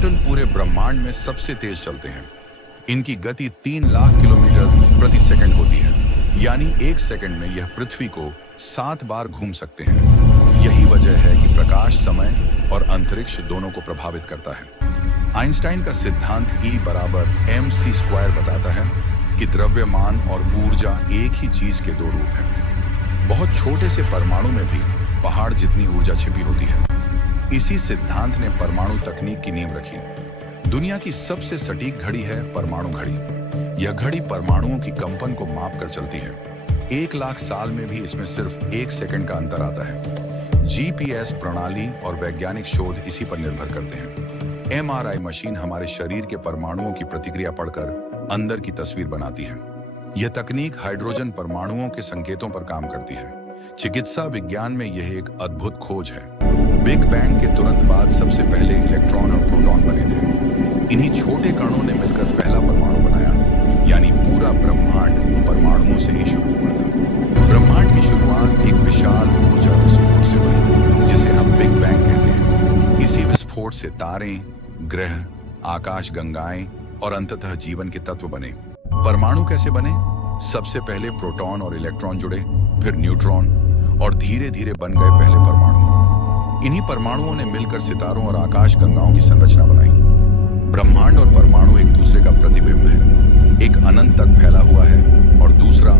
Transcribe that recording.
Proton पूरे ब्रह्मांड में सबसे तेज चलते हैं। इनकी गति 3 लाख किलोमीटर प्रति सेकंड होती है, यानी 1 सेकंड में यह पृथ्वी को 7 बार घूम सकते हैं। यही वजह है कि प्रकाश समय और अंतरिक्ष दोनों को प्रभावित करता है। आइंस्टाइन का सिद्धांत E बराबर mc² बताता है कि द्रव्यमान और ऊर्जा एक ही चीज के 2 रूप हैं। बहुत छोटे से परमाणु में भी पहाड़ जितनी ऊर्जा छिपी होती है। इसी सिद्धांत ने परमाणु तकनीक की नींव रखी। दुनिया की सबसे सटीक घड़ी है परमाणु घड़ी। यह घड़ी परमाणुओं की कंपन को माप कर चलती है। 1 लाख साल में भी इसमें सिर्फ 1 सेकंड का अंतर आता है। GPS प्रणाली और वैज्ञानिक शोध इसी पर निर्भर करते हैं। MRI मशीन हमारे शरीर के परमाणुओं की प्रतिक्रिया पढ़कर अंदर की तस्वीर बनाती है। यह तकनीक हाइड्रोजन परमाणुओं के संकेतों पर काम करती है। चिकित्सा विज्ञान में यह एक अद्भुत खोज है। बिग बैंग के तुरंत बाद सबसे पहले इलेक्ट्रॉन और प्रोटॉन बने थे। इन्हीं छोटे कणों ने मिलकर पहला परमाणु बनाया, यानी पूरा ब्रह्मांड परमाणुओं से ही शुरू हुआ था। ब्रह्मांड की शुरुआत एक विशाल ऊर्जा विस्फोट से हुई, जिसे हम बिग बैंग कहते हैं। इसी विस्फोट से तारे, ग्रह, आकाश गंगाएं और अंततः जीवन के तत्व बने। परमाणु कैसे बने? सबसे पहले प्रोटॉन और इलेक्ट्रॉन जुड़े, फिर न्यूट्रॉन, और धीरे धीरे बन गए पहले परमाणु। इन्हीं परमाणुओं ने मिलकर सितारों और आकाश गंगाओं की संरचना बनाई। ब्रह्मांड और परमाणु एक दूसरे का प्रतिबिंब है। एक अनंत तक फैला हुआ है और दूसरा